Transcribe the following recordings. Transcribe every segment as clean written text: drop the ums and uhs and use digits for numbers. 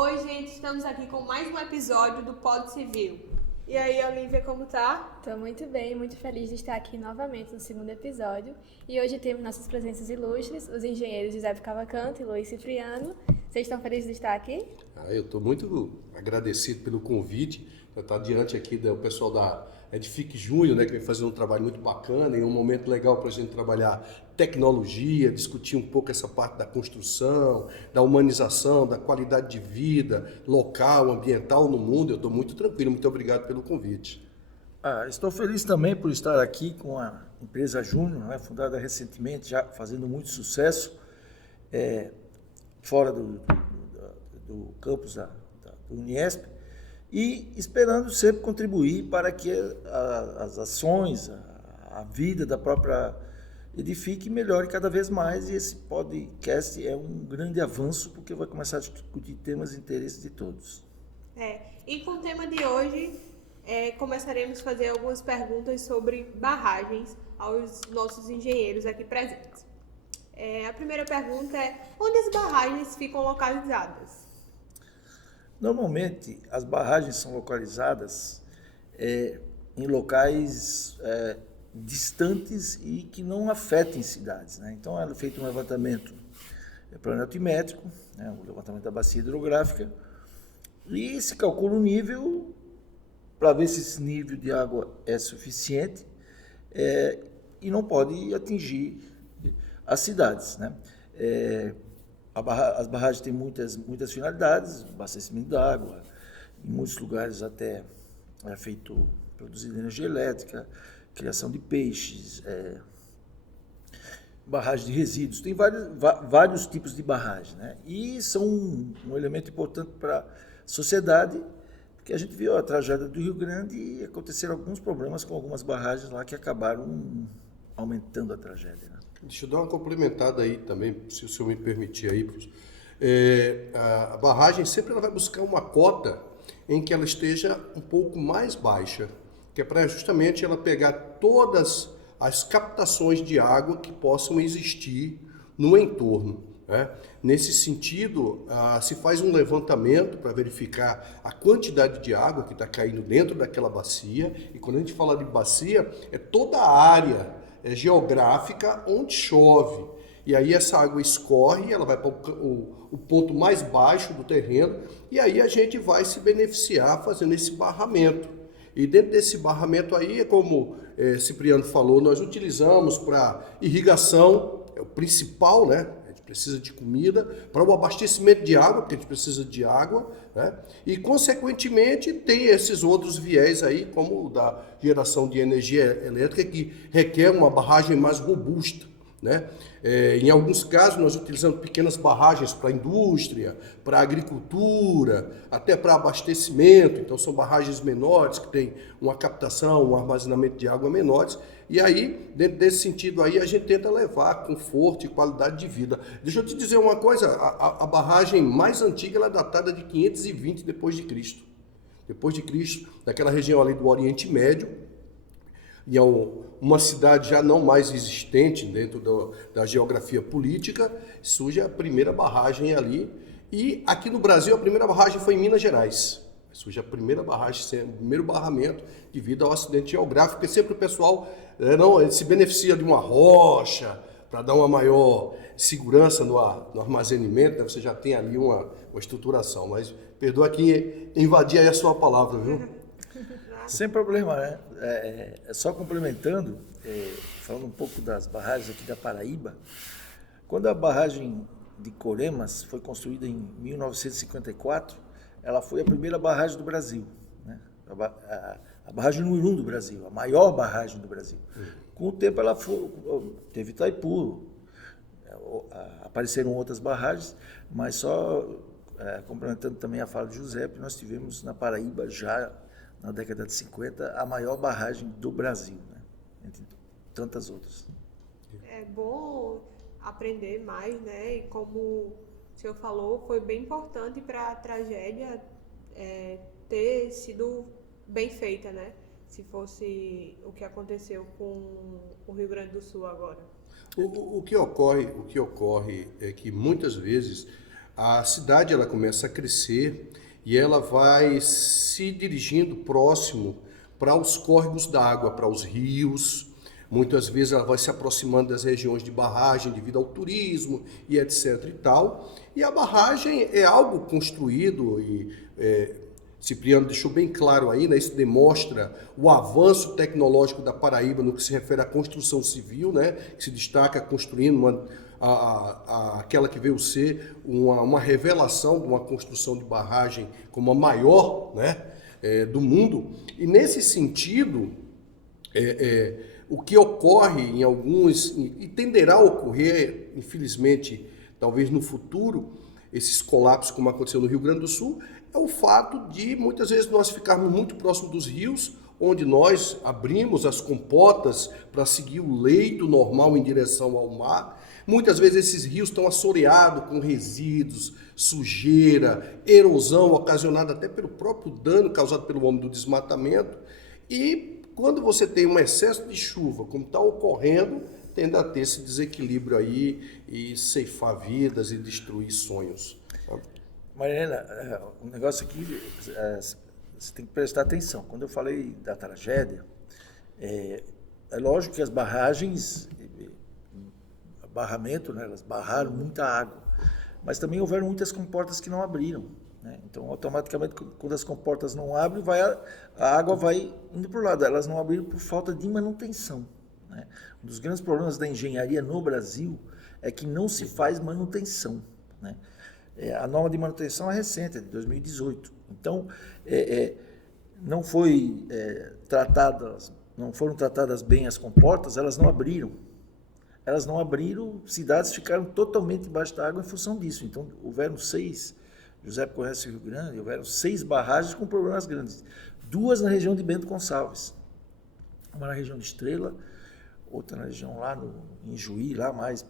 Oi, gente, estamos aqui com mais um episódio do Pod Civil. E aí, Olivia, como tá? Estou muito bem, muito feliz de estar aqui novamente no segundo episódio. E hoje temos nossas presenças ilustres, os engenheiros José Cavalcante e Luiz Cipriano. Vocês estão felizes de estar aqui? Eu estou muito agradecido pelo convite. Eu estar diante aqui do pessoal da Edifique Júnior, né, que vem fazendo um trabalho muito bacana e um momento legal para a gente trabalhar tecnologia, discutir um pouco essa parte da construção, da humanização, da qualidade de vida local, ambiental no mundo. Eu estou muito tranquilo. Muito obrigado pelo convite. Estou feliz também por estar aqui com a empresa Júnior, né, fundada recentemente, já fazendo muito sucesso fora do campus do Uniesp, e esperando sempre contribuir para que as ações, a vida da própria Edifique melhore cada vez mais, e esse podcast é um grande avanço, porque vai começar a discutir temas de interesse de todos. E com o tema de hoje, começaremos a fazer algumas perguntas sobre barragens aos nossos engenheiros aqui presentes. A primeira pergunta é: onde as barragens ficam localizadas? Normalmente, as barragens são localizadas em locais distantes e que não afetem cidades, né? Então, é feito um levantamento planimétrico, né, o levantamento da bacia hidrográfica, e se calcula o nível para ver se esse nível de água é suficiente e não pode atingir as cidades, né? As barragens têm muitas finalidades: abastecimento da água, em muitos lugares até é feito produzida energia elétrica, criação de peixes, barragem de resíduos. Tem vários tipos de barragem, né? E são um elemento importante para a sociedade, porque a gente viu a tragédia do Rio Grande e aconteceram alguns problemas com algumas barragens lá que acabaram aumentando a tragédia, né? Deixa eu dar uma complementada aí também, se o senhor me permitir aí, professor. A barragem sempre ela vai buscar uma cota em que ela esteja um pouco mais baixa, que é para justamente ela pegar todas as captações de água que possam existir no entorno, né? Nesse sentido, se faz um levantamento para verificar a quantidade de água que está caindo dentro daquela bacia, e quando a gente fala de bacia, é toda a área geográfica onde chove. E aí essa água escorre, ela vai para o ponto mais baixo do terreno, e aí a gente vai se beneficiar fazendo esse barramento. E dentro desse barramento aí, como Cipriano falou, nós utilizamos para irrigação, é o principal, né? A gente precisa de comida, para o abastecimento de água, porque a gente precisa de água, né? E, consequentemente, tem esses outros viés aí, como o da geração de energia elétrica, que requer uma barragem mais robusta, né? Em alguns casos, nós utilizamos pequenas barragens para a indústria, para a agricultura, até para abastecimento. Então, são barragens menores, que têm uma captação, um armazenamento de água menores. E aí, dentro desse sentido aí, a gente tenta levar conforto e qualidade de vida. Deixa eu te dizer uma coisa: a barragem mais antiga ela é datada de 520 depois de Cristo. Depois de Cristo, daquela região ali do Oriente Médio, e é uma cidade já não mais existente dentro da geografia política, surge a primeira barragem ali. E aqui no Brasil, a primeira barragem foi em Minas Gerais. Surge a primeira barragem, o primeiro barramento devido ao acidente geográfico, porque sempre o pessoal ele se beneficia de uma rocha para dar uma maior segurança no armazenamento, né? Você já tem ali uma estruturação. Mas perdoa aqui invadir aí a sua palavra, viu? Sem problema, né? Só complementando, falando um pouco das barragens aqui da Paraíba, quando a barragem de Coremas foi construída em 1954, ela foi a primeira barragem do Brasil, né? A barragem número 1 do Brasil, a maior barragem do Brasil. Com o tempo ela teve Itaipu, apareceram outras barragens, mas só complementando também a fala de José, nós tivemos na Paraíba já na década de 50, a maior barragem do Brasil, né? Entre tantas outras. É bom aprender mais, né? E como o senhor falou, foi bem importante para a tragédia ter sido bem feita, né? Se fosse o que aconteceu com o Rio Grande do Sul agora. O que ocorre é que muitas vezes a cidade ela começa a crescer e ela vai se dirigindo próximo para os córregos d'água, para os rios. Muitas vezes ela vai se aproximando das regiões de barragem devido ao turismo e etc e tal. E a barragem é algo construído e Cipriano deixou bem claro aí, né? Isso demonstra o avanço tecnológico da Paraíba no que se refere à construção civil, né? Que se destaca construindo aquela que veio ser uma revelação de uma construção de barragem como a maior, né? Do mundo. E nesse sentido, o que ocorre em alguns, e tenderá a ocorrer, infelizmente, talvez no futuro, esses colapsos como aconteceu no Rio Grande do Sul, é o fato de muitas vezes nós ficarmos muito próximo dos rios, onde nós abrimos as comportas para seguir o leito normal em direção ao mar. Muitas vezes esses rios estão assoreados com resíduos, sujeira, erosão ocasionada até pelo próprio dano causado pelo homem do desmatamento. E quando você tem um excesso de chuva, como está ocorrendo, tende a ter esse desequilíbrio aí e ceifar vidas e destruir sonhos. Marilena, um negócio aqui, você tem que prestar atenção. Quando eu falei da tragédia, é lógico que as barragens, barramento, né, elas barraram muita água, mas também houveram muitas comportas que não abriram, né? Então, automaticamente, quando as comportas não abrem, a água vai indo para o lado. Elas não abriram por falta de manutenção, né? Um dos grandes problemas da engenharia no Brasil é que não se faz manutenção, né? A norma de manutenção é recente, é de 2018. Então, não foram tratadas bem as comportas, elas não abriram. Elas não abriram, cidades ficaram totalmente debaixo da água em função disso. Então, houveram 6, José conhece o Rio Grande, houveram 6 barragens com problemas grandes. 2 na região de Bento Gonçalves. Uma na região de Estrela, outra na região lá em Juí, lá mais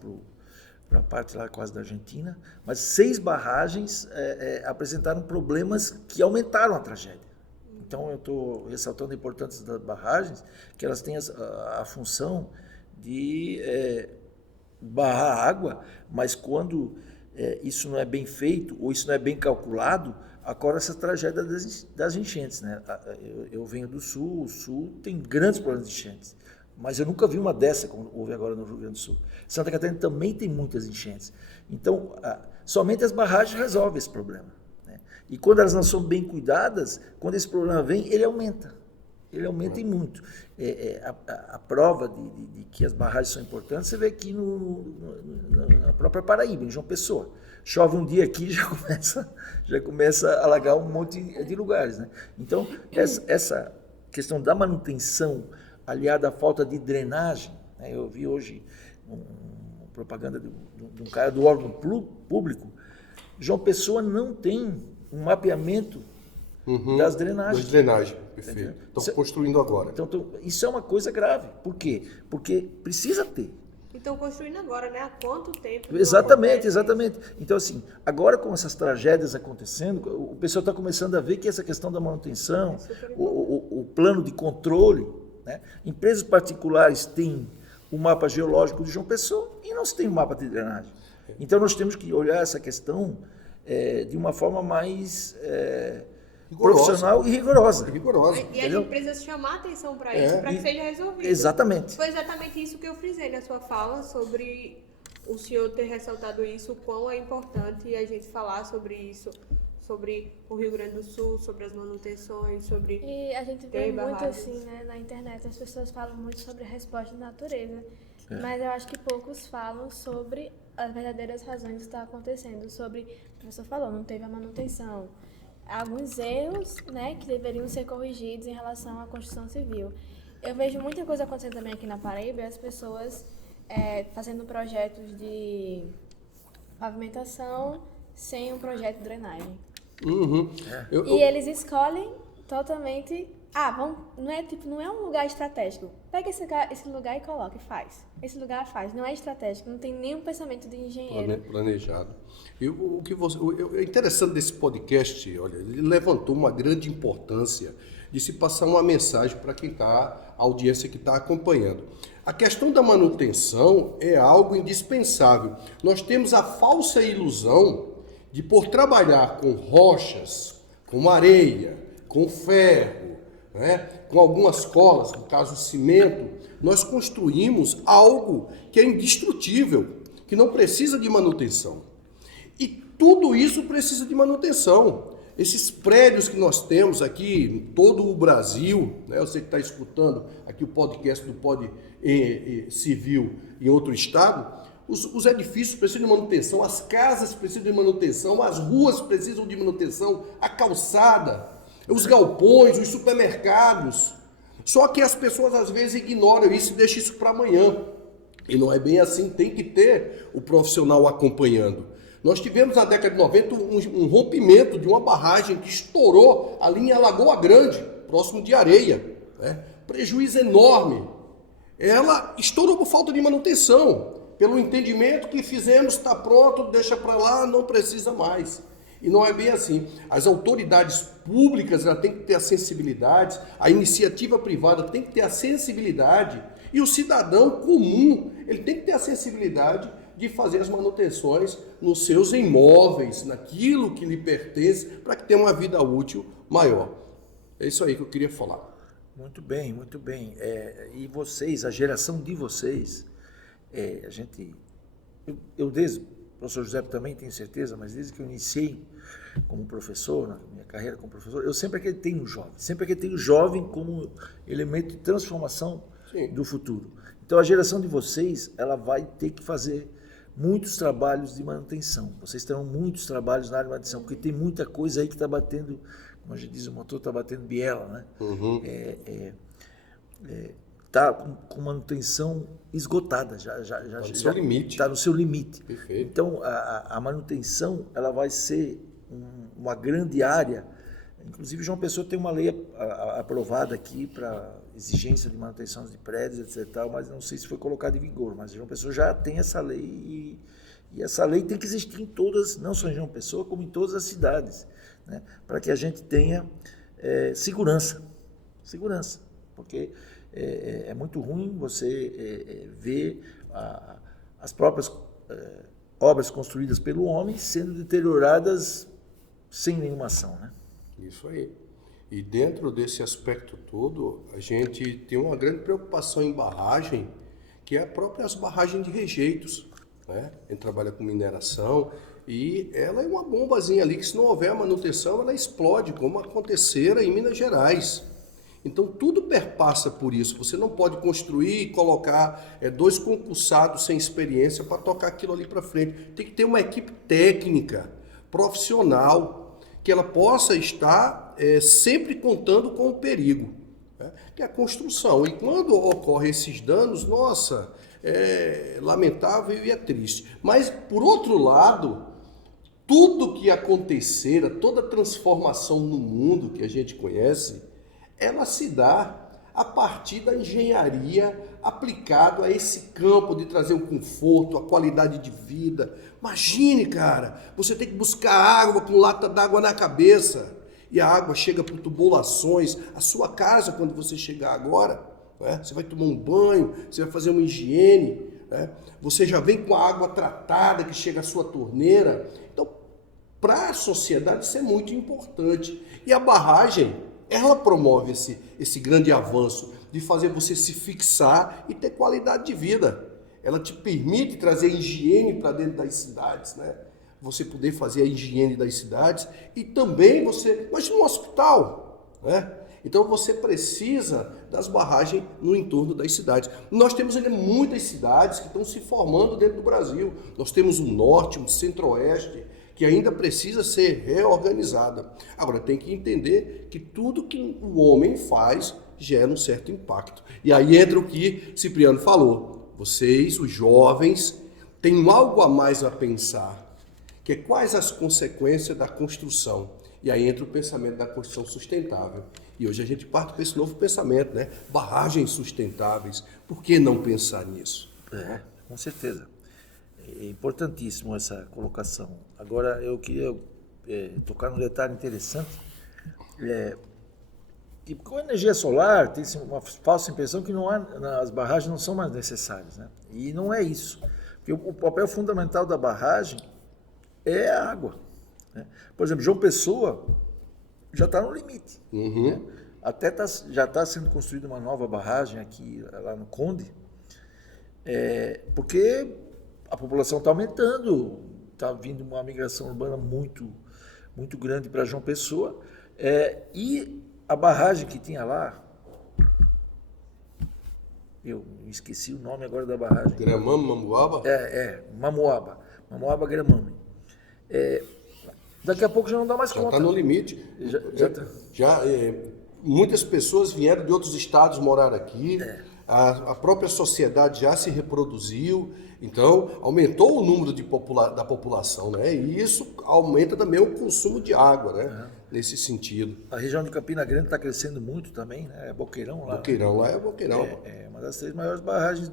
para a parte lá quase da Argentina, mas 6 barragens apresentaram problemas que aumentaram a tragédia. Então, eu estou ressaltando a importância das barragens, que elas têm a função de barrar a água, mas quando isso não é bem feito, ou isso não é bem calculado, ocorre essa tragédia das enchentes, né? Eu venho do Sul, o Sul tem grandes problemas de enchentes, mas eu nunca vi uma dessa, como houve agora no Rio Grande do Sul. Santa Catarina também tem muitas enchentes. Então, somente as barragens resolvem esse problema, né? E quando elas não são bem cuidadas, quando esse problema vem, ele aumenta. Ele aumenta e muito. A prova de que as barragens são importantes, você vê aqui na própria Paraíba, em João Pessoa. Chove um dia aqui, já começa a alagar um monte de lugares, né? Então, essa questão da manutenção, aliada à falta de drenagem, né? Eu vi hoje uma propaganda de um cara do órgão público. João Pessoa não tem um mapeamento das drenagens. Das drenagens, perfeito. Estão construindo agora. Então, isso é uma coisa grave. Por quê? Porque precisa ter. Estão construindo agora, né? Há quanto tempo? Exatamente. Então, assim, agora com essas tragédias acontecendo, o pessoal está começando a ver que essa questão da manutenção, o plano de controle, né? Empresas particulares têm o mapa geológico de João Pessoa e não se tem um mapa de drenagem. Então, nós temos que olhar essa questão de uma forma mais profissional e rigorosa. E as empresas chamar atenção para isso, para que seja resolvido. Exatamente. Foi exatamente isso que eu frisei na sua fala, sobre o senhor ter ressaltado isso, o quão é importante a gente falar sobre isso, sobre o Rio Grande do Sul, sobre as manutenções, sobre... E a gente vê muito assim, né, na internet, as pessoas falam muito sobre a resposta da natureza, mas eu acho que poucos falam sobre as verdadeiras razões que está acontecendo, sobre, o professor falou, não teve a manutenção, alguns erros, né, que deveriam ser corrigidos em relação à construção civil. Eu vejo muita coisa acontecendo também aqui na Paraíba, as pessoas fazendo projetos de pavimentação sem um projeto de drenagem. E eles escolhem totalmente... não é um lugar estratégico. Pega esse lugar e coloca e faz. Esse lugar faz. Não é estratégico, não tem nenhum pensamento de engenheiro. Planejado. E é interessante desse podcast, olha, ele levantou uma grande importância de se passar uma mensagem para quem está, a audiência que está acompanhando. A questão da manutenção é algo indispensável. Nós temos a falsa ilusão por trabalhar com rochas, com areia, com ferro, né, com algumas colas, no caso o cimento, nós construímos algo que é indestrutível, que não precisa de manutenção. E tudo isso precisa de manutenção. Esses prédios que nós temos aqui em todo o Brasil, né, você que está escutando aqui o podcast do Pod Civil em outro estado, os edifícios precisam de manutenção, as casas precisam de manutenção, as ruas precisam de manutenção, a calçada, os galpões, os supermercados. Só que as pessoas às vezes ignoram isso e deixam isso para amanhã. E não é bem assim, tem que ter o profissional acompanhando. Nós tivemos na década de 90 um rompimento de uma barragem que estourou ali em Alagoa Grande, próximo de Areia, né? Prejuízo enorme. Ela estourou por falta de manutenção, pelo entendimento que fizemos, está pronto, deixa para lá, não precisa mais. E não é bem assim. As autoridades públicas têm que ter a sensibilidade, a iniciativa privada tem que ter a sensibilidade, e o cidadão comum, ele tem que ter a sensibilidade de fazer as manutenções nos seus imóveis, naquilo que lhe pertence, para que tenha uma vida útil maior. É isso aí que eu queria falar. Muito bem, muito bem. E vocês, a geração de vocês, eu desde, o professor José também tenho certeza, mas desde que eu iniciei como professor, na minha carreira como professor, eu sempre acreditei no jovem, sempre acreditei no jovem como elemento de transformação do futuro. Então a geração de vocês, ela vai ter que fazer muitos trabalhos de manutenção. Vocês terão muitos trabalhos na área de manutenção, porque tem muita coisa aí que está batendo, como a gente diz, o motor está batendo biela, né? Uhum. Está com manutenção esgotada, já no seu limite. Está no seu limite. Perfeito. Então, a manutenção ela vai ser uma grande área. Inclusive, João Pessoa tem uma lei aprovada aqui para exigência de manutenção de prédios, etc. Mas não sei se foi colocada em vigor. Mas João Pessoa já tem essa lei e essa lei tem que existir em todas, não só em João Pessoa, como em todas as cidades, né? Para que a gente tenha segurança. Segurança, porque é muito ruim você ver as próprias obras construídas pelo homem sendo deterioradas sem nenhuma ação, né? Isso aí. E dentro desse aspecto todo, a gente tem uma grande preocupação em barragem, que é a própria barragem de rejeitos, né? A gente trabalha com mineração e ela é uma bombazinha ali que, se não houver manutenção, ela explode, como acontecera em Minas Gerais. Então tudo perpassa por isso. Você não pode construir e colocar dois concursados sem experiência para tocar aquilo ali para frente. Tem que ter uma equipe técnica, profissional, que ela possa estar sempre contando com o perigo, né? Que é a construção. E quando ocorrem esses danos, nossa, é lamentável e é triste. Mas, por outro lado, tudo que acontecer, toda transformação no mundo que a gente conhece, ela se dá a partir da engenharia aplicado a esse campo de trazer o conforto, a qualidade de vida. Imagine, cara, você tem que buscar água com lata d'água na cabeça e a água chega por tubulações. A sua casa, quando você chegar agora, né, você vai tomar um banho, você vai fazer uma higiene, né, você já vem com a água tratada que chega à sua torneira. Então, para a sociedade isso é muito importante. E a barragem, ela promove esse grande avanço de fazer você se fixar e ter qualidade de vida. Ela te permite trazer higiene para dentro das cidades, né? Você poder fazer a higiene das cidades e também imagina um hospital, né? Então você precisa das barragens no entorno das cidades. Nós temos ainda muitas cidades que estão se formando dentro do Brasil. Nós temos um norte, um centro-oeste, que ainda precisa ser reorganizada. Agora, tem que entender que tudo que o homem faz gera um certo impacto. E aí entra o que Cipriano falou. Vocês, os jovens, têm algo a mais a pensar, que é quais as consequências da construção. E aí entra o pensamento da construção sustentável. E hoje a gente parte para esse novo pensamento, né? Barragens sustentáveis. Por que não pensar nisso? Com certeza. É importantíssimo essa colocação. Agora, eu queria tocar num detalhe interessante. Que com a energia solar, tem uma falsa impressão que as barragens não são mais necessárias, né? E não é isso. Porque o papel fundamental da barragem é a água. né? Por exemplo, João Pessoa já está no limite. Né? Até já está sendo construída uma nova barragem aqui, lá no Conde, porque a população está aumentando, está vindo uma migração urbana muito, muito grande para João Pessoa, e a barragem que tinha lá, eu esqueci o nome agora da barragem. Gramame, Mamuaba? Mamuaba Gramame. Daqui a pouco já não dá mais Já conta. está no limite. Já tá. Muitas pessoas vieram de outros estados morar aqui. A própria sociedade já se reproduziu, então aumentou o número da população, né? E isso aumenta também o consumo de água, né? Nesse sentido. A região de Campina Grande está crescendo muito também, né? Boqueirão lá. Boqueirão, lá é Boqueirão. É uma das 3 maiores barragens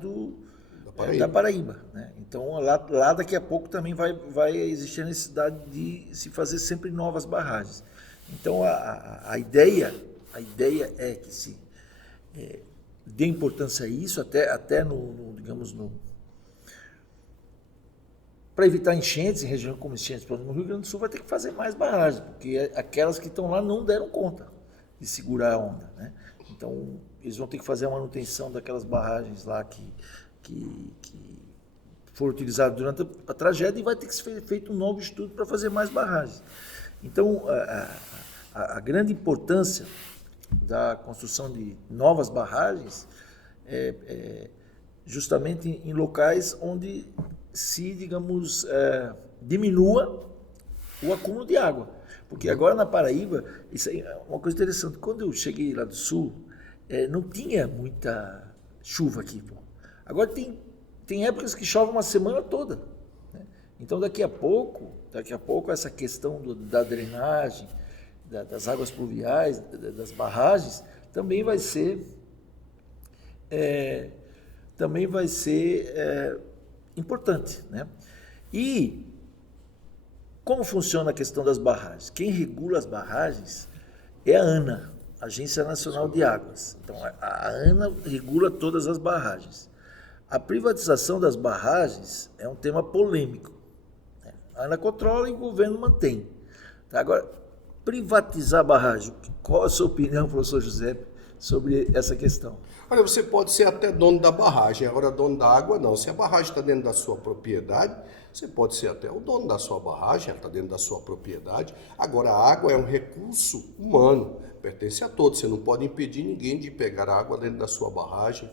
da Paraíba, né? Então lá daqui a pouco também vai existir a necessidade de se fazer sempre novas barragens. Então a ideia é que se dê importância a isso, até para evitar enchentes em região como enchentes, por exemplo, no Rio Grande do Sul vai ter que fazer mais barragens, porque aquelas que estão lá não deram conta de segurar a onda, né? Então eles vão ter que fazer a manutenção daquelas barragens lá que foram utilizadas durante a tragédia, e vai ter que ser feito um novo estudo para fazer mais barragens. Então a grande importância da construção de novas barragens justamente em locais onde se, digamos, diminua o acúmulo de água. Porque agora na Paraíba, isso aí é uma coisa interessante, quando eu cheguei lá do sul, não tinha muita chuva aqui. Pô. Agora tem épocas que chove uma semana toda. Né? Então daqui a pouco essa questão da drenagem, das águas pluviais, das barragens, também vai ser importante, né? E como funciona a questão das barragens? Quem regula as barragens é a ANA, Agência Nacional de Águas. Então a ANA regula todas as barragens. A privatização das barragens é um tema polêmico, né? A ANA controla e o governo mantém. Tá? Agora, privatizar a barragem, qual a sua opinião, professor José, sobre essa questão? Olha, você pode ser até dono da barragem, agora dono da água não. Se a barragem está dentro da sua propriedade, você pode ser até o dono da sua barragem, ela está dentro da sua propriedade. Agora, a água é um recurso humano, pertence a todos. Você não pode impedir ninguém de pegar a água dentro da sua barragem.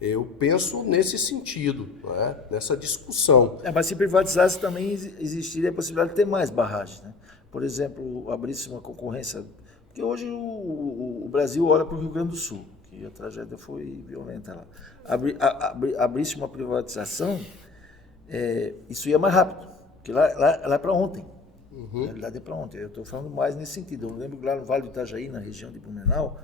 Eu penso nesse sentido, né? Nessa discussão. Mas se privatizasse também existiria a possibilidade de ter mais barragens, né? Por exemplo, abrisse uma concorrência, porque hoje o Brasil olha para o Rio Grande do Sul, que a tragédia foi violenta lá. Abrisse uma privatização, isso ia mais rápido, porque lá é para ontem. Na realidade é para ontem. Eu estou falando mais nesse sentido. Eu lembro que lá no Vale do Itajaí, na região de Blumenau,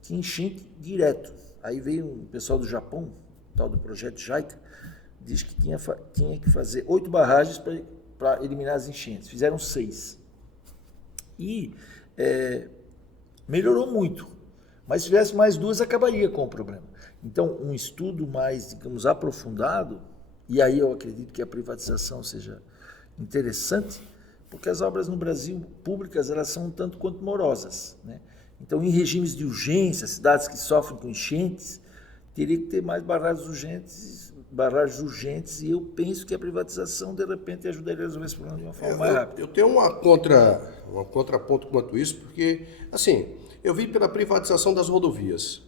tinha enchente direto. Aí veio um pessoal do Japão, tal do projeto JICA, diz que tinha que fazer 8 barragens para eliminar as enchentes. Fizeram 6. E melhorou muito. Mas se tivesse mais 2, acabaria com o problema. Então, um estudo mais, digamos, aprofundado, e aí eu acredito que a privatização seja interessante, porque as obras no Brasil públicas, elas são um tanto quanto morosas, né? Então, em regimes de urgência, cidades que sofrem com enchentes, teria que ter mais barragens urgentes, e eu penso que a privatização, de repente, ajudaria a resolver esse problema de uma forma mais rápida. Eu tenho um contraponto quanto isso, porque, assim, eu vi pela privatização das rodovias.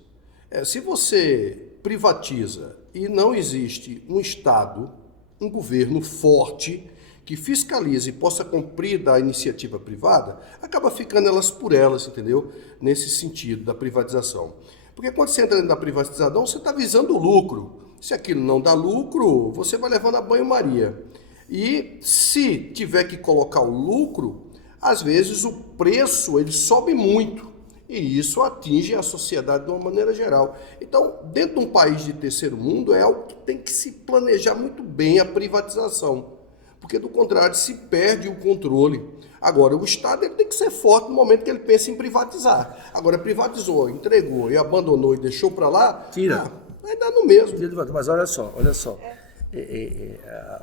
Se você privatiza e não existe um Estado, um governo forte, que fiscalize e possa cumprir da iniciativa privada, acaba ficando elas por elas, entendeu? Nesse sentido da privatização. Porque quando você entra dentro da privatização, você está visando o lucro. Se aquilo não dá lucro, você vai levando a banho-maria. E se tiver que colocar o lucro, às vezes o preço ele sobe muito. E isso atinge a sociedade de uma maneira geral. Então, dentro de um país de terceiro mundo, é algo que tem que se planejar muito bem a privatização. Porque, do contrário, se perde o controle. Agora, o Estado ele tem que ser forte no momento que ele pensa em privatizar. Agora, privatizou, entregou e abandonou e deixou para lá, tira. Vai dar no mesmo. Mas olha só.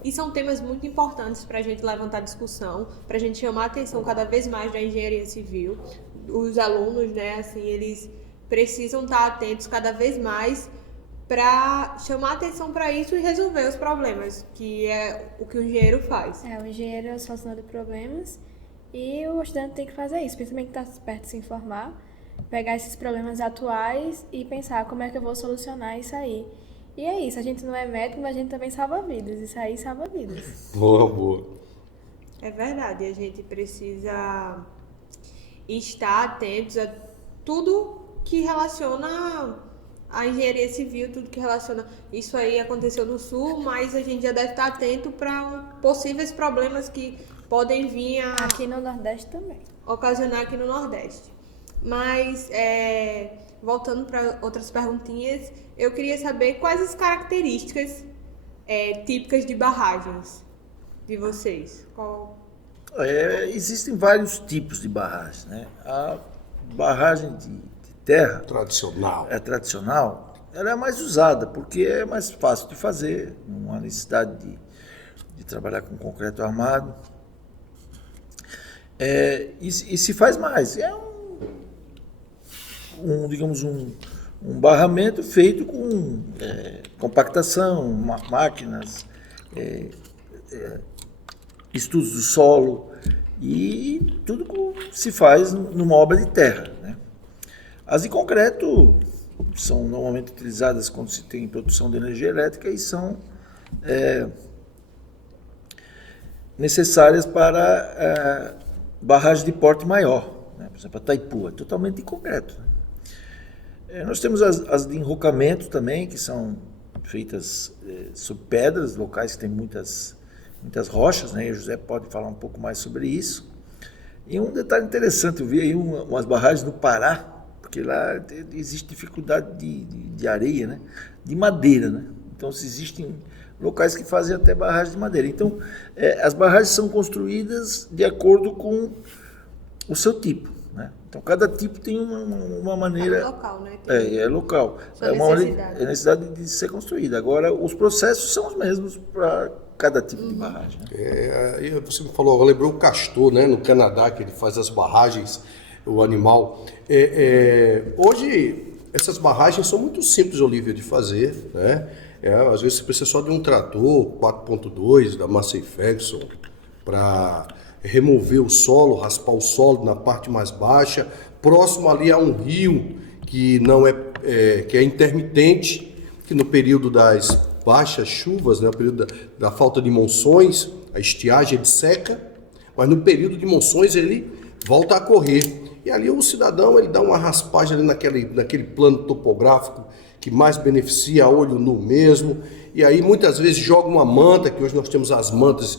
E são temas muito importantes para a gente levantar discussão, para a gente chamar a atenção cada vez mais da engenharia civil. Os alunos, né, assim, eles precisam estar atentos cada vez mais para chamar atenção para isso e resolver os problemas, que é o que o engenheiro faz. O engenheiro é o solucionador de problemas e o estudante tem que fazer isso, principalmente que está perto de se informar, pegar esses problemas atuais e pensar como é que eu vou solucionar isso aí. E é isso, a gente não é médico, mas a gente também salva vidas, isso aí salva vidas. Boa. É verdade, a gente precisa estar atentos a tudo que relaciona a engenharia civil, tudo que relaciona... Isso aí aconteceu no Sul, mas a gente já deve estar atento para possíveis problemas que podem vir aqui no Nordeste também. Ocasionar aqui no Nordeste. Mas, voltando para outras perguntinhas, eu queria saber quais as características típicas de barragens de vocês. Existem vários tipos de barragens, né? A barragem de terra tradicional, ela é mais usada porque é mais fácil de fazer, não há necessidade de trabalhar com concreto armado. E se faz mais. É digamos um barramento feito com compactação, máquinas, estudos do solo e tudo se faz numa obra de terra, né? As de concreto são normalmente utilizadas quando se tem produção de energia elétrica e são necessárias para barragem de porte maior, né? Por exemplo, a Itaipu é totalmente de concreto, né? Nós temos as de enrocamento também, que são feitas sob pedras, locais que têm muitas rochas, né? E o José pode falar um pouco mais sobre isso. E um detalhe interessante, eu vi aí umas barragens no Pará, porque lá existe dificuldade de areia, né? De madeira, né? Então, existem locais que fazem até barragens de madeira. Então, as barragens são construídas de acordo com o seu tipo, né? Então, cada tipo tem uma maneira... É local, né? É local. É uma necessidade de ser construída. Agora, os processos são os mesmos para cada tipo de barragem, né? Você me falou, lembrou o castor, né? No Canadá, que ele faz as barragens, o animal. Hoje, essas barragens são muito simples, Olívia, de fazer, né? Às vezes você precisa só de um trator 4.2 da Massey Ferguson para remover o solo, raspar o solo na parte mais baixa, próximo ali a um rio que não que é intermitente, que no período das baixas chuvas, né, no período da falta de monções, a estiagem ele seca, mas no período de monções ele volta a correr. E ali o cidadão ele dá uma raspagem ali naquele plano topográfico que mais beneficia a olho nu mesmo, e aí muitas vezes joga uma manta, que hoje nós temos as mantas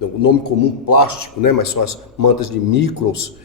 o nome comum plástico, né, mas são as mantas de microns,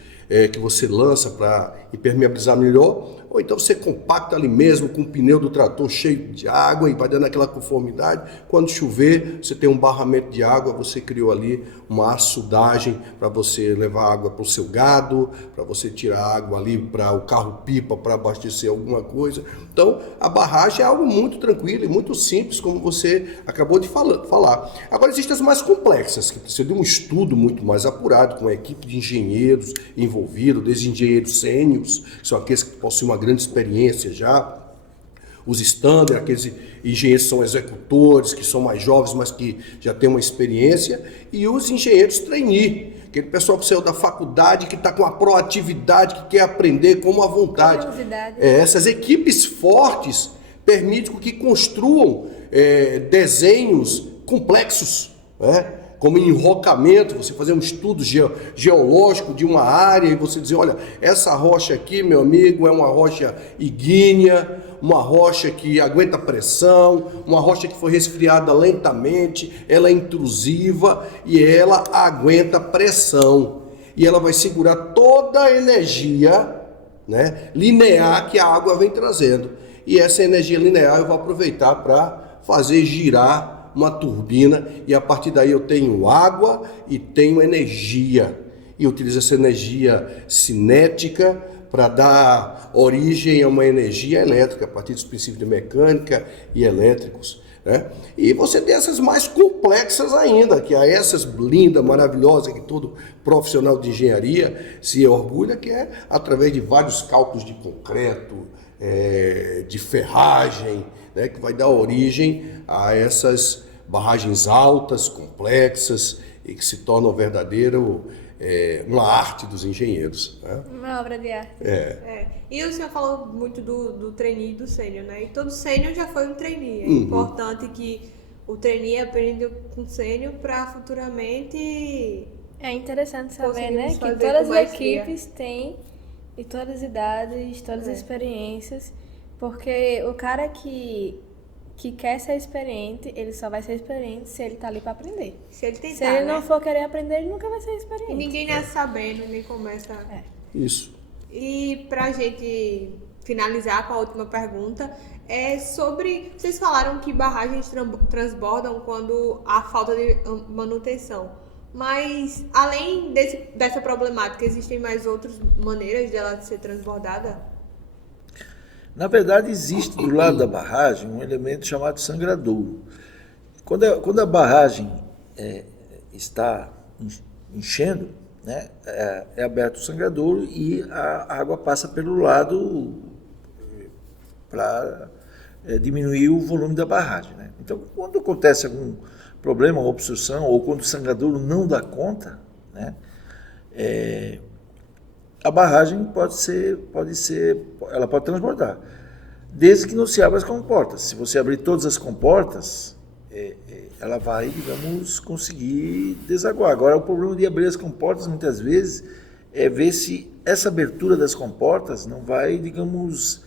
que você lança para impermeabilizar melhor, ou então você compacta ali mesmo com o pneu do trator cheio de água e vai dando aquela conformidade. Quando chover, você tem um barramento de água, você criou ali uma açudagem para você levar água para o seu gado, para você tirar água ali para o carro-pipa, para abastecer alguma coisa. Então, a barragem é algo muito tranquilo e muito simples, como você acabou de falar. Agora, existem as mais complexas, que precisam de um estudo muito mais apurado, com a equipe de engenheiros envolvidos, desde engenheiros sênios, que são aqueles que possuem uma grande experiência já, os standard, aqueles engenheiros que são executores, que são mais jovens, mas que já têm uma experiência, e os engenheiros trainee, aquele pessoal que saiu da faculdade, que está com a proatividade, que quer aprender com uma vontade. Essas equipes fortes permitem que construam desenhos complexos, né? Como enrocamento, você fazer um estudo geológico de uma área e você dizer, olha, essa rocha aqui, meu amigo, é uma rocha ígnea, uma rocha que aguenta pressão, uma rocha que foi resfriada lentamente, ela é intrusiva e ela aguenta pressão. E ela vai segurar toda a energia, né, linear que a água vem trazendo. E essa energia linear eu vou aproveitar para fazer girar uma turbina, e a partir daí eu tenho água e tenho energia, e utilizo essa energia cinética para dar origem a uma energia elétrica, a partir dos princípios de mecânica e elétricos. né? E você tem essas mais complexas ainda, que é essas lindas, maravilhosas, que todo profissional de engenharia se orgulha, que é através de vários cálculos de concreto, de ferragem, né, que vai dar origem a essas barragens altas, complexas, e que se tornam uma arte dos engenheiros. Né? Uma obra de arte. E o senhor falou muito do trainee e do sênior, né? E todo sênior já foi um trainee. É importante que o trainee aprenda com o sênior para futuramente... É interessante saber, né, que fazer todas com as maestria. equipes têm, de todas as idades, todas as experiências, porque o cara que quer ser experiente, ele só vai ser experiente se ele tá ali para aprender. Se ele tentar, Se ele não né? for querer aprender, ele nunca vai ser experiente. E ninguém nasce sabendo, nem começa... Isso. E pra gente finalizar com a última pergunta, sobre... Vocês falaram que barragens transbordam quando há falta de manutenção. Mas, além dessa problemática, existem mais outras maneiras dela ser transbordada? Na verdade, existe do lado da barragem um elemento chamado sangradouro. Quando a barragem está enchendo, né, é aberto o sangradouro e a água passa pelo lado para diminuir o volume da barragem. Né? Então, quando acontece algum problema, uma obstrução, ou quando o sangradouro não dá conta, né, a barragem ela pode transbordar, desde que não se abra as comportas. Se você abrir todas as comportas, ela vai, digamos, conseguir desaguar. Agora, o problema de abrir as comportas, muitas vezes, é ver se essa abertura das comportas não vai, digamos,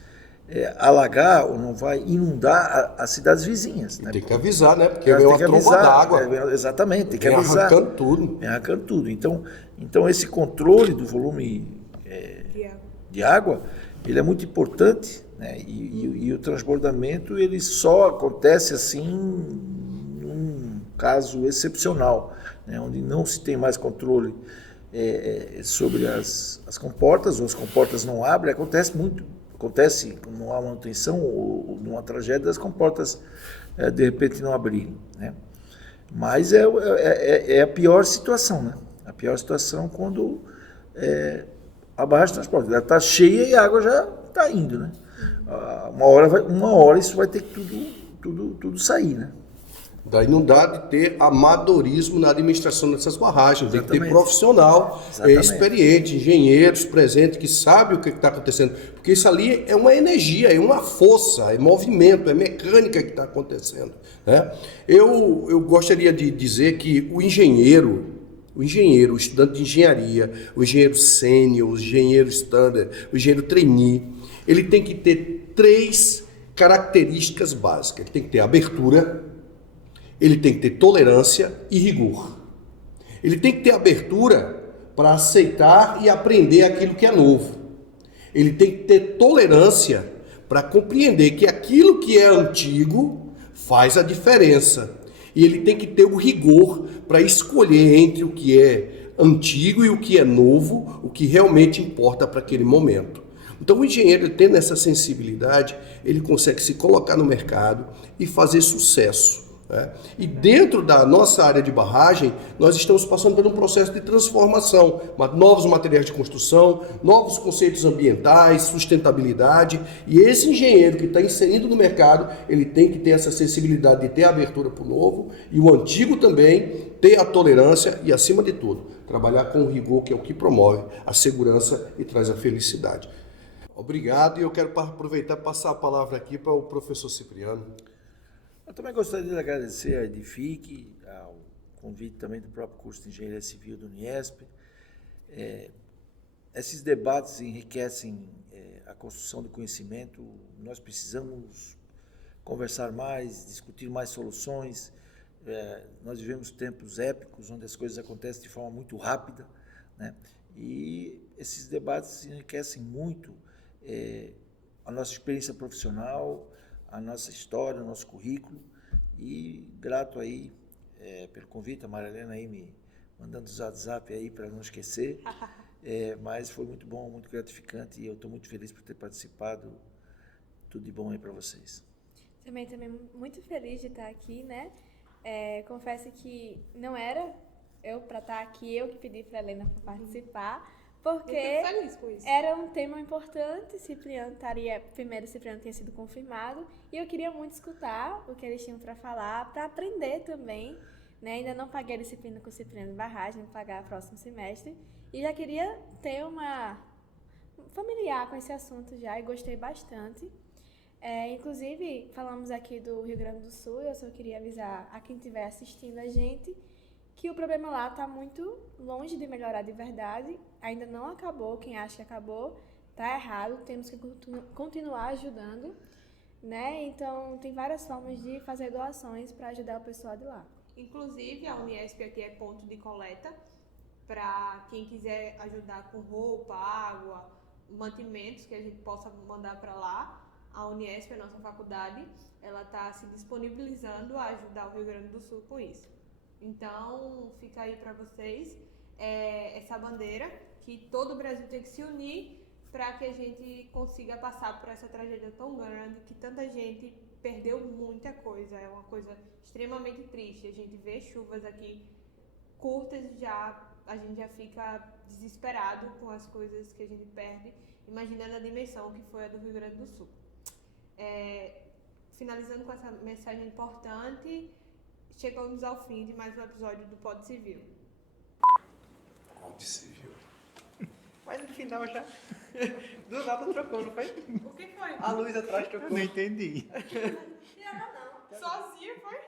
alagar ou não vai inundar as cidades vizinhas. Né? Tem que avisar, né? Porque vem uma tromba d'água. Exatamente, tem que avisar. Arrancando tudo. Vem arrancando tudo. Então, esse controle do volume de água, ele é muito importante, né? E o transbordamento, ele só acontece assim num caso excepcional, né? Onde não se tem mais controle sobre as comportas, ou as comportas não abrem. Acontece quando não há manutenção ou numa tragédia das comportas de repente não abrirem, né? Mas é a pior situação, né? A pior situação quando a barragem transporta. Ela está cheia e a água já está indo, né? Uma hora isso vai ter que tudo sair, né? Daí não dá de ter amadorismo na administração dessas barragens. Tem que ter Exatamente. profissional, Exatamente. experiente, engenheiros presentes, que sabe o que está acontecendo. Porque isso ali é uma energia, é uma força, é movimento, é mecânica que está acontecendo. Né? Eu gostaria de dizer que o engenheiro, o estudante de engenharia, o engenheiro sênior, o engenheiro standard, o engenheiro trainee, ele tem que ter 3 características básicas. Ele tem que ter abertura, ele tem que ter tolerância e rigor. Ele tem que ter abertura para aceitar e aprender aquilo que é novo. Ele tem que ter tolerância para compreender que aquilo que é antigo faz a diferença. E ele tem que ter o rigor para escolher entre o que é antigo e o que é novo, o que realmente importa para aquele momento. Então, o engenheiro, tendo essa sensibilidade, ele consegue se colocar no mercado e fazer sucesso. Né? E dentro da nossa área de barragem, nós estamos passando por um processo de transformação, novos materiais de construção, novos conceitos ambientais, sustentabilidade, e esse engenheiro que está inserido no mercado, ele tem que ter essa sensibilidade de ter a abertura para o novo, e o antigo também ter a tolerância e, acima de tudo, trabalhar com o rigor, que é o que promove a segurança e traz a felicidade. Obrigado, e eu quero aproveitar e passar a palavra aqui para o professor Cipriano. Eu também gostaria de agradecer à Edific, ao convite também do próprio curso de Engenharia Civil do Uniesp. Esses debates enriquecem a construção do conhecimento. Nós precisamos conversar mais, discutir mais soluções. Nós vivemos tempos épicos, onde as coisas acontecem de forma muito rápida, né? E esses debates enriquecem muito a nossa experiência profissional, a nossa história, o nosso currículo, e grato aí pelo convite, a Maria Helena aí me mandando os WhatsApp aí para não esquecer, mas foi muito bom, muito gratificante, e eu estou muito feliz por ter participado. Tudo de bom aí para vocês. Também muito feliz de estar aqui, né? Confesso que não era eu para estar aqui, eu que pedi para a Helena para participar, porque Eu fico feliz com isso. era um tema importante. Primeiro Cipriano tinha sido confirmado e eu queria muito escutar o que eles tinham para falar, para aprender também, né? Ainda não paguei a disciplina com o Cipriano Barragem, vou pagar próximo semestre e já queria ter familiar com esse assunto já e gostei bastante. Inclusive, falamos aqui do Rio Grande do Sul, eu só queria avisar a quem estiver assistindo a gente que o problema lá está muito longe de melhorar de verdade, ainda não acabou, quem acha que acabou está errado, temos que continuar ajudando, né? Então, tem várias formas de fazer doações para ajudar o pessoal de lá. Inclusive, a Uniesp aqui é ponto de coleta para quem quiser ajudar com roupa, água, mantimentos que a gente possa mandar para lá. A Uniesp, a nossa faculdade, ela está se disponibilizando a ajudar o Rio Grande do Sul com isso. Então, fica aí para vocês essa bandeira que todo o Brasil tem que se unir para que a gente consiga passar por essa tragédia tão grande, que tanta gente perdeu muita coisa. É uma coisa extremamente triste. A gente vê chuvas aqui curtas a gente já fica desesperado com as coisas que a gente perde, imaginando a dimensão que foi a do Rio Grande do Sul. Finalizando com essa mensagem importante, chegamos ao fim de mais um episódio do Pod Civil. Pod Civil. Mas no final já. Do nada trocou, não foi? O que foi? A luz atrás trocou. Não entendi. Sozinha foi?